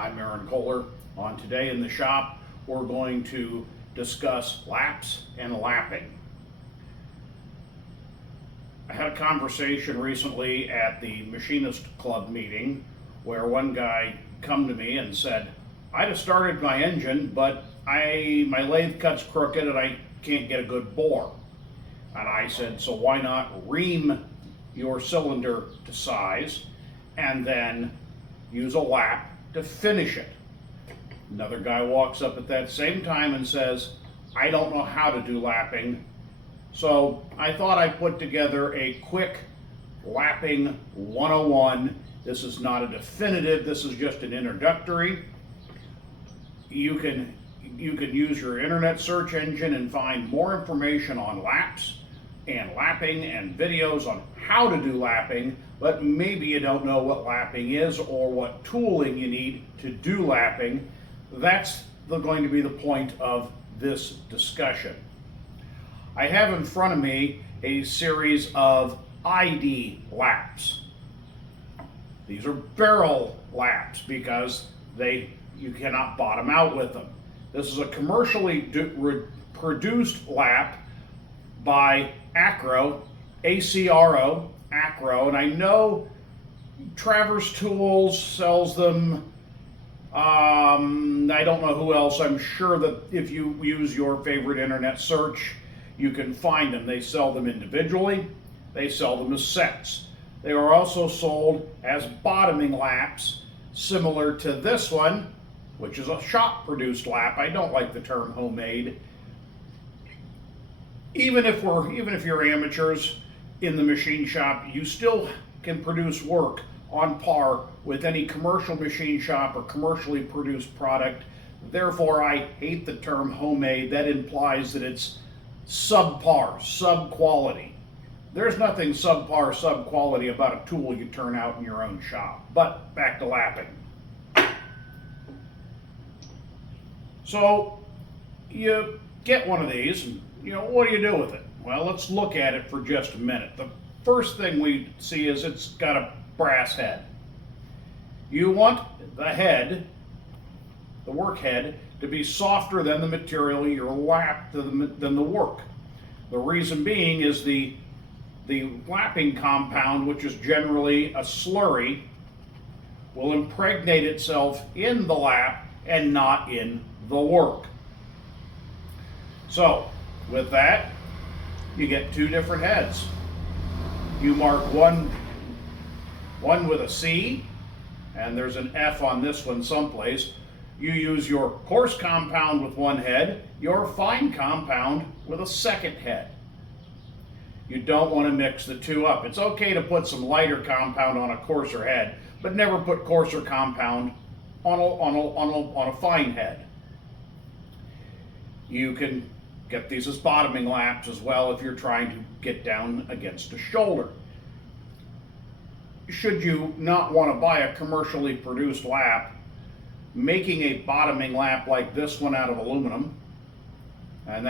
I'm Aaron Kohler. On Today in the Shop, we're going to discuss laps and lapping. I had a conversation recently at the Machinist Club meeting where one guy come to me and said, I just started my engine, but my lathe cuts crooked and I can't get a good bore. And I said, so why not ream your cylinder to size and then use a lap to finish it. Another guy walks up at that same time and says, I don't know how to do lapping, so I thought I'd put together a quick lapping 101. This is not a definitive, this is just an introductory. You can use your internet search engine and find more information on laps and lapping and videos on how to do lapping, but maybe you don't know what lapping is or what tooling you need to do lapping. That's going to be the point of this discussion. I have in front of me a series of ID laps. These are barrel laps because you cannot bottom out with them. This is a commercially produced lap by Acro, A-C-R-O, Acro, and I know Traverse Tools sells them. I don't know who else. I'm sure that if you use your favorite internet search, you can find them. They sell them individually. They sell them as sets. They are also sold as bottoming laps, similar to this one, which is a shop-produced lap. I don't like the term homemade. Even if you're amateurs in the machine shop, you still can produce work on par with any commercial machine shop or commercially produced product. Therefore, I hate the term homemade. That implies that it's subpar, sub-quality. There's nothing subpar, sub-quality about a tool you turn out in your own shop. But back to lapping. So you get one of these, and what do you do with it? Well, let's look at it for just a minute. The first thing we see is it's got a brass head. You want the head, the work head, to be softer than the material you're lap than the work. The reason being is the lapping compound, which is generally a slurry, will impregnate itself in the lap and not in the work. So, with that, you get two different heads. You mark one with a C, and there's an F on this one someplace. You use your coarse compound with one head, your fine compound with a second head. You don't want to mix the two up. It's okay to put some lighter compound on a coarser head, but never put coarser compound on a fine head. You can get these as bottoming laps as well if you're trying to get down against a shoulder. Should you not want to buy a commercially produced lap, making a bottoming lap like this one out of aluminum, and that's